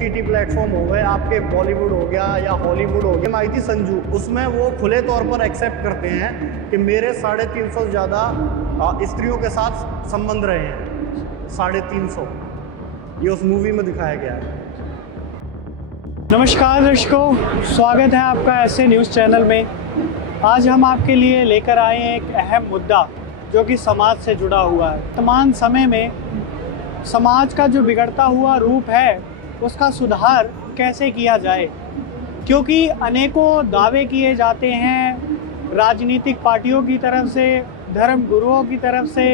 OTT platform हो गए आपके, बॉलीवुड हो गया या हॉलीवुड हो गया। आई थी संजू, उसमें वो खुले तौर पर एक्सेप्ट करते हैं कि मेरे 350 से ज़्यादा स्त्रियों के साथ संबंध रहे हैं। 350 ये उस मूवी में दिखाया गया है। नमस्कार दर्शकों, स्वागत है आपका ऐसे न्यूज़ चैनल में। आज हम आपके लिए लेकर आए हैं एक अहम मुद्दा जो कि समाज से जुड़ा हुआ है। वर्तमान समय में समाज का जो बिगड़ता हुआ रूप है उसका सुधार कैसे किया जाए, क्योंकि अनेकों दावे किए जाते हैं राजनीतिक पार्टियों की तरफ से, धर्म गुरुओं की तरफ से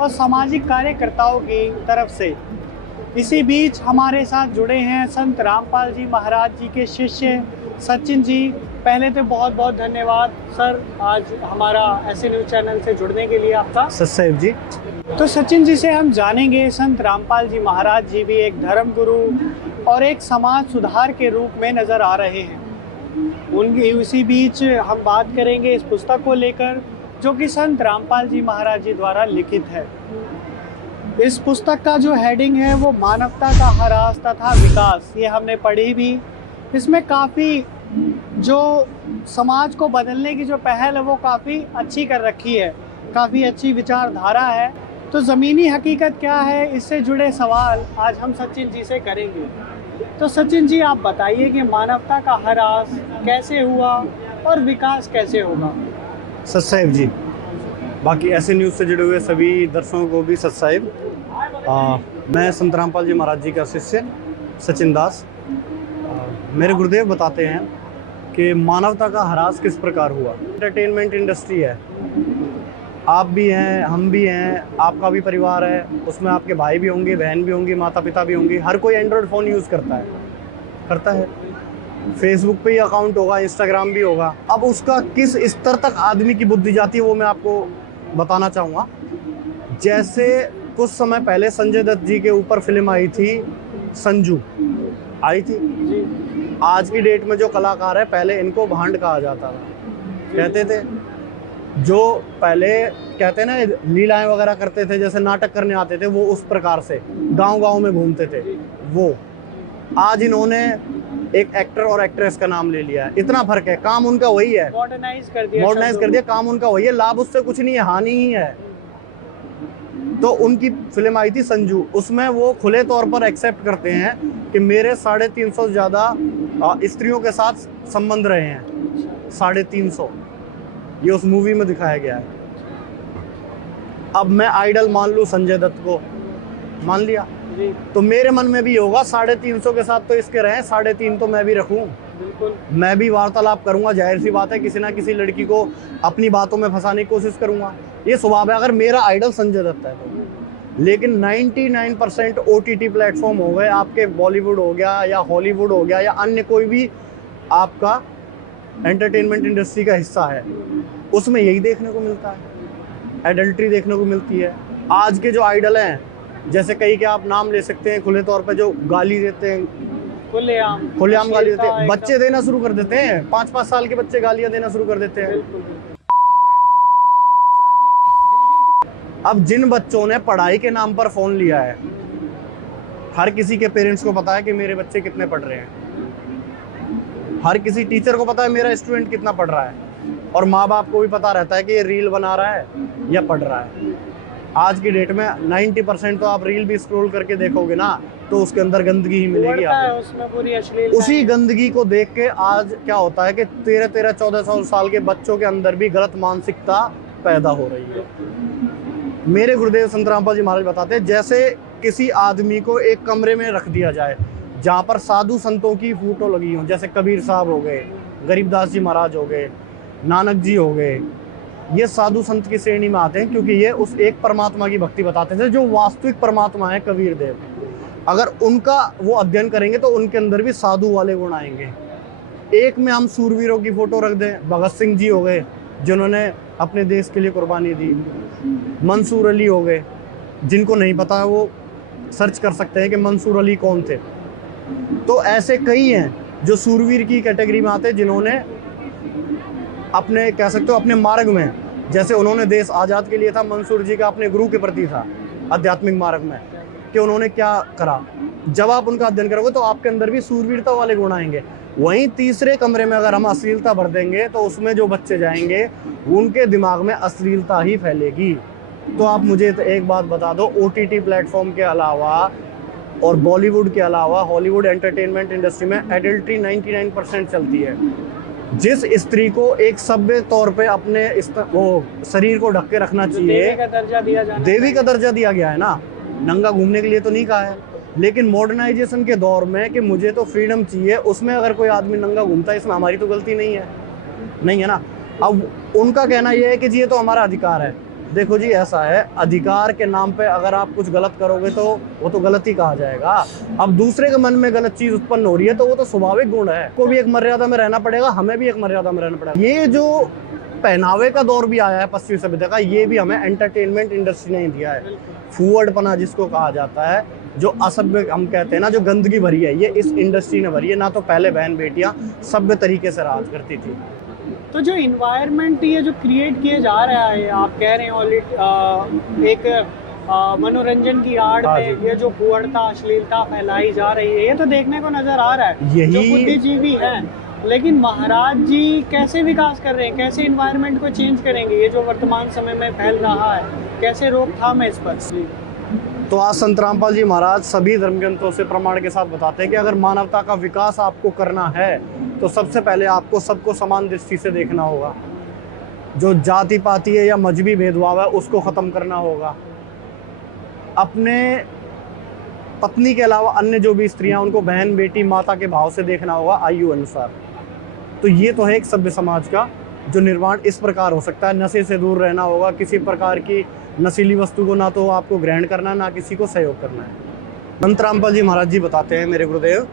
और सामाजिक कार्यकर्ताओं की तरफ से। इसी बीच हमारे साथ जुड़े हैं संत रामपाल जी महाराज जी के शिष्य सचिन जी। पहले तो बहुत बहुत धन्यवाद सर, आज हमारा ऐसे न्यूज़ चैनल से जुड़ने के लिए आपका। सचसाहिब जी। तो सचिन जी से हम जानेंगे, संत रामपाल जी महाराज जी भी एक धर्म गुरु और एक समाज सुधार के रूप में नज़र आ रहे हैं। उनकी उसी बीच हम बात करेंगे इस पुस्तक को लेकर जो कि संत रामपाल जी महाराज जी द्वारा लिखित है। इस पुस्तक का जो हेडिंग है वो मानवता का ह्रास तथा विकास, ये हमने पढ़ी भी। इसमें काफ़ी जो समाज को बदलने की जो पहल है वो काफ़ी अच्छी कर रखी है, काफ़ी अच्छी विचारधारा है। तो ज़मीनी हकीकत क्या है, इससे जुड़े सवाल आज हम सचिन जी से करेंगे। तो सचिन जी आप बताइए कि मानवता का ह्रास कैसे हुआ और विकास कैसे होगा। सचसाहिब जी। बाकी ऐसे न्यूज़ से जुड़े हुए सभी दर्शकों को भी सचसाहिब। मैं संत रामपाल जी महाराज जी का शिष्य सचिन दास। मेरे गुरुदेव बताते हैं कि मानवता का ह्रास किस प्रकार हुआ। एंटरटेनमेंट इंडस्ट्री है, आप भी हैं, हम भी हैं, आपका भी परिवार है, उसमें आपके भाई भी होंगे, बहन भी होंगी, माता पिता भी होंगे। हर कोई एंड्रॉयड फ़ोन यूज़ करता है। फेसबुक पे ही अकाउंट होगा, इंस्टाग्राम भी होगा। अब उसका किस स्तर तक आदमी की बुद्धि जाती है वो मैं आपको बताना चाहूँगा। जैसे कुछ समय पहले संजय दत्त जी के ऊपर फिल्म आई थी संजू, आई थी। आज की डेट में जो कलाकार है, पहले इनको भांड कहा जाता था। कहते थे जो पहले कहते ना लीलाएं वगैरह करते थे, जैसे नाटक करने आते थे, वो उस प्रकार से गांव-गांव में घूमते थे वो। आज इन्होंने एक एक्टर और एक्ट्रेस का नाम ले लिया है। इतना फर्क है, काम उनका वही है, मॉडर्नाइज कर दिया, काम उनका वही है, लाभ उससे कुछ नहीं है, हानि ही है। तो उनकी फिल्म आई थी संजू, उसमें वो खुले तौर पर एक्सेप्ट करते हैं कि मेरे 350 से ज़्यादा स्त्रियों के साथ संबंध रहे हैं। 350 ये उस मूवी में दिखाया गया है। अब मैं आइडल मान लूँ संजय दत्त को, मान लिया तो मेरे मन में भी होगा 350 के साथ तो इसके रहे, 3.5 तो मैं भी रखूँ। मैं भी वार्तालाप करूंगा, जाहिर सी बात है, किसी ना किसी लड़की को अपनी बातों में फंसाने की कोशिश करूंगा, ये स्वभाव है अगर मेरा आइडल संजय दत्त है तो। लेकिन 99% OTT प्लेटफॉर्म हो गए आपके, बॉलीवुड हो गया या हॉलीवुड हो गया या अन्य कोई भी आपका एंटरटेनमेंट इंडस्ट्री का हिस्सा है, उसमें यही देखने को मिलता है, एडल्ट्री देखने को मिलती है। आज के जो आइडल हैं, जैसे कई के आप नाम ले सकते हैं खुले तौर पे, जो गाली देते हैं, खुलेआम गाली देते हैं, बच्चे देना शुरू कर देते हैं। 5-5 साल के बच्चे गालियां देना शुरू कर देते हैं। अब जिन बच्चों ने पढ़ाई के नाम पर फ़ोन लिया है, हर किसी के पेरेंट्स को पता है कि मेरे बच्चे कितने पढ़ रहे हैं, हर किसी टीचर को पता है मेरा स्टूडेंट कितना पढ़ रहा है, और माँ बाप को भी पता रहता है कि ये रील बना रहा है या पढ़ रहा है। आज की डेट में 90% तो आप रील भी स्क्रॉल करके देखोगे ना तो उसके अंदर गंदगी ही मिलेगी आपको। उसमें पूरी अश्लीलता। उसी गंदगी को देख के आज क्या होता है कि 13-14 साल के बच्चों के अंदर भी गलत मानसिकता पैदा हो रही है। मेरे गुरुदेव संत रामपाल जी महाराज बताते हैं, जैसे किसी आदमी को एक कमरे में रख दिया जाए जहाँ पर साधु संतों की फोटो लगी हो, जैसे कबीर साहब हो गए, गरीबदास जी महाराज हो गए, नानक जी हो गए, ये साधु संत की श्रेणी में आते हैं क्योंकि ये उस एक परमात्मा की भक्ति बताते थे जो वास्तविक परमात्मा है, कबीर देव। अगर उनका वो अध्ययन करेंगे तो उनके अंदर भी साधु वाले गुण आएंगे। एक में हम सूरवीरों की फोटो रख दें, भगत सिंह जी हो गए जिन्होंने अपने देश के लिए कुर्बानी दी, मंसूर अली हो गए, जिनको नहीं पता है वो सर्च कर सकते हैं कि मंसूर अली कौन थे। तो ऐसे कई हैं जो सूरवीर की कैटेगरी में आते हैं, जिन्होंने अपने कह सकते हो अपने मार्ग में, जैसे उन्होंने देश आज़ाद के लिए था, मंसूर जी का अपने गुरु के प्रति था आध्यात्मिक मार्ग में, कि उन्होंने क्या करा। जब आप उनका अध्ययन करोगे तो आपके अंदर भी सूरवीरता वाले गुण आएंगे। वहीं तीसरे कमरे में अगर हम अश्लीलता भर देंगे तो उसमें जो बच्चे जाएंगे उनके दिमाग में अश्लीलता ही फैलेगी। तो आप मुझे तो एक बात बता दो, OTT प्लेटफॉर्म के अलावा और बॉलीवुड के अलावा हॉलीवुड एंटरटेनमेंट इंडस्ट्री में एडल्ट्री 99% चलती है। जिस स्त्री को एक सभ्य तौर पे अपने वो शरीर को ढक के रखना चाहिए, देवी का दर्जा दिया जाना, देवी का दर्जा दिया गया है ना, नंगा घूमने के लिए तो नहीं कहा है। लेकिन मॉडर्नाइजेशन के दौर में कि मुझे तो फ्रीडम चाहिए, उसमें अगर कोई आदमी नंगा घूमता है इसमें हमारी तो गलती नहीं है, नहीं है ना। अब उनका कहना यह है कि जी ये तो हमारा अधिकार है। देखो जी ऐसा है, अधिकार के नाम पे अगर आप कुछ गलत करोगे तो वो तो गलत ही कहा जाएगा। अब दूसरे के मन में गलत चीज उत्पन्न हो रही है तो वो तो स्वाभाविक गुण है, को भी एक मर्यादा में रहना पड़ेगा, हमें भी एक मर्यादा में रहना पड़ेगा। ये जो पहनावे का दौर भी आया है पश्चिमी सभ्यता का, ये भी हमें एंटरटेनमेंट इंडस्ट्री ने दिया है। फूहड़पना जिसको कहा जाता है, जो असभ्य हम कहते हैं ना, जो गंदगी भरी है, ये इस इंडस्ट्री ने भरी है। ना तो पहले बहन बेटियां सभ्य तरीके से राज करती थी। तो जो इन्वायरमेंट ये जो क्रिएट किया जा रहा है, आप कह रहे हैं एक मनोरंजन की आड़ में ये जो फूहड़ता अश्लीलता फैलाई जा रही है, ये तो देखने को नजर आ रहा है। यही जो बुद्धिजीवी हैं, लेकिन महाराज जी कैसे विकास कर रहे हैं, कैसे इन्वायरमेंट को चेंज करेंगे, ये जो वर्तमान समय में फैल रहा है, कैसे रोकथाम है इस पर? तो आज संत रामपाल जी महाराज सभी धर्म ग्रंथों से प्रमाण के साथ बताते हैं कि अगर मानवता का विकास आपको करना है तो सबसे पहले आपको सबको समान दृष्टि से देखना होगा। जो जाति पाति है या मजहबी भेदभाव है उसको ख़त्म करना होगा। अपने पत्नी के अलावा अन्य जो भी स्त्रियां उनको बहन बेटी माता के भाव से देखना होगा, आयु अनुसार। तो ये तो है एक सभ्य समाज का जो निर्माण इस प्रकार हो सकता है। नशे से दूर रहना होगा, किसी प्रकार की नशीली वस्तु को ना तो आपको ग्रहण करना, ना किसी को सहयोग करना है। संत रामपाल जी महाराज जी बताते हैं मेरे गुरुदेव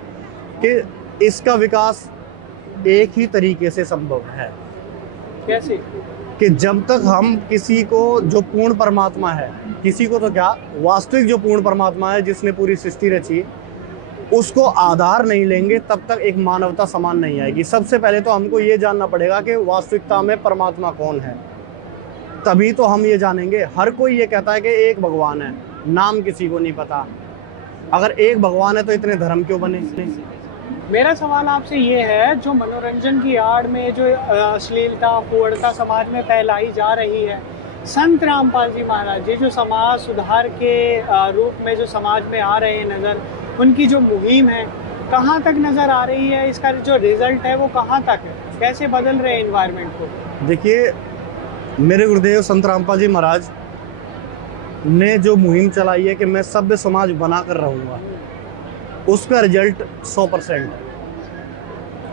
कि इसका विकास एक ही तरीके से संभव है। कैसे? कि जब तक हम किसी को, जो पूर्ण परमात्मा है, किसी को तो क्या, वास्तविक जो पूर्ण परमात्मा है जिसने पूरी सृष्टि रची, उसको आधार नहीं लेंगे तब तक एक मानवता समान नहीं आएगी। सबसे पहले तो हमको ये जानना पड़ेगा कि वास्तविकता में परमात्मा कौन है, तभी तो हम ये जानेंगे। हर कोई ये कहता है कि एक भगवान है, नाम किसी को नहीं पता। अगर एक भगवान है तो इतने धर्म क्यों बने? मेरा सवाल आपसे ये है, जो मनोरंजन की आड़ में जो अश्लीलता फूहड़ता समाज में फैलाई जा रही है, संत रामपाल जी महाराज जी जो समाज सुधार के रूप में जो समाज में आ रहे हैं नज़र, उनकी जो मुहिम है कहाँ तक नज़र आ रही है? इसका जो रिजल्ट है वो कहाँ तक है? कैसे बदल रहे हैं इन्वायरमेंट को? देखिए, मेरे गुरुदेव संत रामपाल जी महाराज ने जो मुहिम चलाई है कि मैं सभ्य समाज बना कर रहूँगा, उसका रिजल्ट 100%।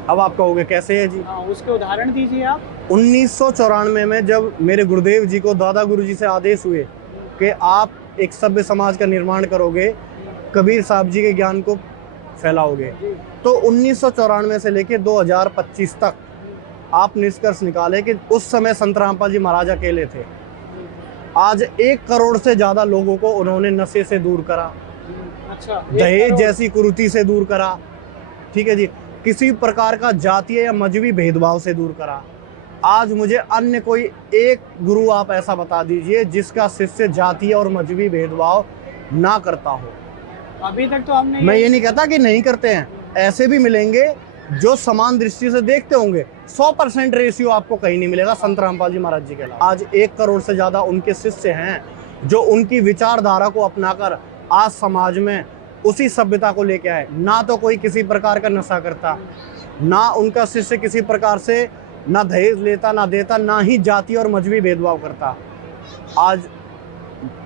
अब आप कहोगे कैसे है जी? उसके उदाहरण दीजिए आप। 1994 में जब मेरे गुरुदेव जी को दादा गुरु जी से आदेश हुए कि आप एक सभ्य समाज का निर्माण करोगे, कबीर साहब जी के ज्ञान को फैलाओगे, तो 1994 से लेकर 2025 तक आप निष्कर्ष निकाले कि उस समय संत रामपाल जी महाराज अकेले थे। आज 1 करोड़ से ज़्यादा लोगों को उन्होंने नशे से दूर करा, अच्छा, दहेज जैसी कुरीति से दूर करा, ठीक है जी, किसी प्रकार का जातीय या मजहबी भेदभाव से दूर करा। आज मुझे अन्य कोई एक गुरु आप ऐसा बता दीजिए जिसका शिष्य जातीय और मजहबी भेदभाव ना करता हो। अभी तक तो हमने, मैं ये नहीं कहता कि नहीं करते हैं, ऐसे भी मिलेंगे जो समान दृष्टि से देखते होंगे। 100% रेशियो आपको कहीं नहीं मिलेगा संत रामपाल जी महाराज जी के अलावा। आज 1 करोड़ से ज़्यादा उनके शिष्य हैं जो उनकी विचारधारा को अपनाकर आज समाज में उसी सभ्यता को लेके आए। ना तो कोई किसी प्रकार का नशा करता, ना उनका शिष्य किसी प्रकार से ना दहेज लेता ना देता, ना ही जाति और मजहबी भेदभाव करता। आज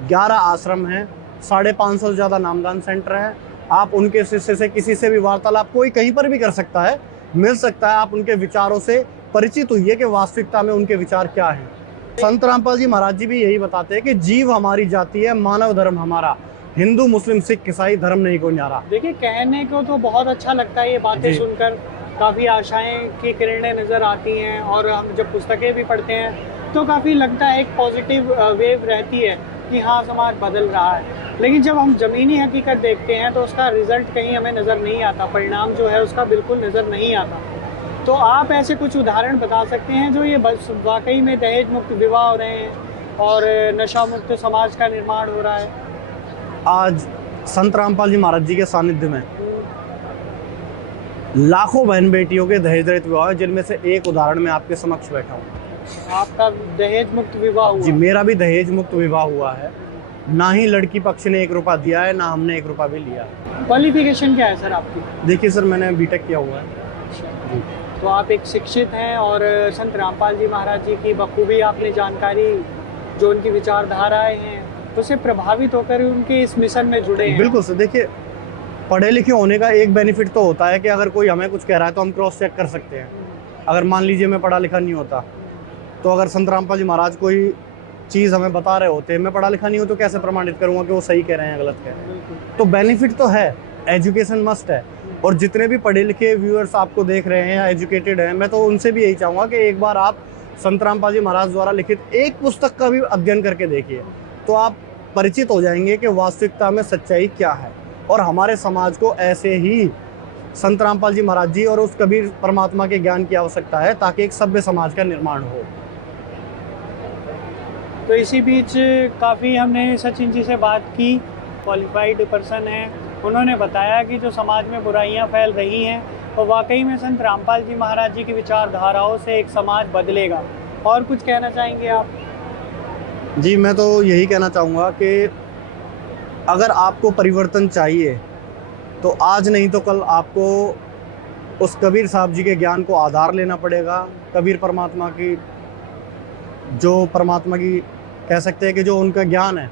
11 आश्रम हैं, 550 से ज़्यादा नामदान सेंटर हैं। आप उनके शिष्य से किसी से भी वार्तालाप कोई कहीं पर भी कर सकता है, मिल सकता है, आप उनके विचारों से परिचित हुई है कि वास्तविकता में उनके विचार क्या हैं। संत रामपाल जी महाराज जी भी यही बताते हैं कि जीव हमारी जाति है, मानव धर्म हमारा, हिंदू मुस्लिम सिख ईसाई धर्म नहीं कोई न्यारा। देखिए, कहने को तो बहुत अच्छा लगता है, ये बातें सुनकर काफ़ी आशाएं की किरणें नज़र आती हैं, और हम जब पुस्तकें भी पढ़ते हैं तो काफ़ी लगता है, एक पॉजिटिव वेव रहती है कि हाँ समाज बदल रहा है। लेकिन जब हम ज़मीनी हकीकत देखते हैं तो उसका रिज़ल्ट कहीं हमें नज़र नहीं आता, परिणाम जो है उसका बिल्कुल नज़र नहीं आता। तो आप ऐसे कुछ उदाहरण बता सकते हैं जो ये बस वाकई में दहेज मुक्त विवाह हो रहे हैं और नशा मुक्त समाज का निर्माण हो रहा है? आज संत रामपाल जी महाराज जी के सानिध्य में लाखों बहन बेटियों के दहेज रहित विवाह है, जिनमें से एक उदाहरण मैं आपके समक्ष बैठा हूँ। आपका दहेज मुक्त विवाह हुआ? जी, मेरा भी दहेज मुक्त विवाह हुआ है। ना ही लड़की पक्ष ने 1 रुपया दिया है, ना हमने 1 रुपया भी लिया है। क्वालिफिकेशन क्या है सर आपकी? देखिए सर, मैंने बीटेक किया हुआ है। जी। तो आप एक शिक्षित हैं और संत रामपाल जी महाराज जी की बखूबी आपने जानकारी, जो उनकी विचारधाराएं हैं, उससे प्रभावित होकर उनके इस मिशन में जुड़े हैं। बिल्कुल सर। देखिए, पढ़े लिखे होने का एक बेनिफिट तो होता है कि अगर कोई हमें कुछ कह रहा है तो हम क्रॉस चेक कर सकते हैं। अगर मान लीजिए मैं पढ़ा लिखा नहीं होता, तो अगर संत रामपाल जी महाराज कोई चीज़ हमें बता रहे होते, मैं पढ़ा लिखा नहीं हूँ तो कैसे प्रमाणित करूँगा कि वो सही कह रहे हैं या गलत कह रहे हैं। तो बेनिफिट तो है, एजुकेशन मस्ट है। और जितने भी पढ़े लिखे व्यूअर्स आपको देख रहे हैं या एजुकेटेड हैं, मैं तो उनसे भी यही चाहूँगा कि एक बार आप संत रामपाल जी महाराज द्वारा लिखित एक पुस्तक का भी अध्ययन करके देखिए, तो आप परिचित हो जाएंगे कि वास्तविकता में सच्चाई क्या है। और हमारे समाज को ऐसे ही संत रामपाल जी महाराज जी और उस कबीर परमात्मा के ज्ञान की आवश्यकता है, ताकि एक सभ्य समाज का निर्माण हो। तो इसी बीच काफ़ी हमने सचिन जी से बात की, क्वालिफाइड पर्सन हैं। उन्होंने बताया कि जो समाज में बुराइयां फैल रही हैं, तो वाकई में संत रामपाल जी महाराज जी की विचारधाराओं से एक समाज बदलेगा। और कुछ कहना चाहेंगे आप? जी, मैं तो यही कहना चाहूँगा कि अगर आपको परिवर्तन चाहिए तो आज नहीं तो कल आपको उस कबीर साहब जी के ज्ञान को आधार लेना पड़ेगा। कबीर परमात्मा की, जो परमात्मा की कह सकते हैं कि जो उनका ज्ञान है,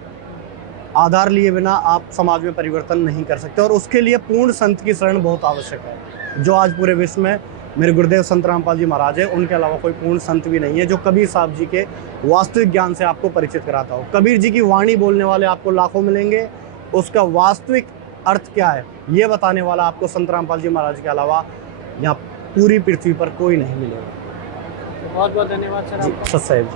आधार लिए बिना आप समाज में परिवर्तन नहीं कर सकते। और उसके लिए पूर्ण संत की शरण बहुत आवश्यक है, जो आज पूरे विश्व में मेरे गुरुदेव संत रामपाल जी महाराज है, उनके अलावा कोई पूर्ण संत भी नहीं है जो कबीर साहब जी के वास्तविक ज्ञान से आपको परिचित कराता हो। कबीर जी की वाणी बोलने वाले आपको लाखों मिलेंगे, उसका वास्तविक अर्थ क्या है ये बताने वाला आपको संत रामपाल जी महाराज के अलावा यहाँ पूरी पृथ्वी पर कोई नहीं मिलेगा। बहुत बहुत धन्यवाद सर आपका। सत्साहिब।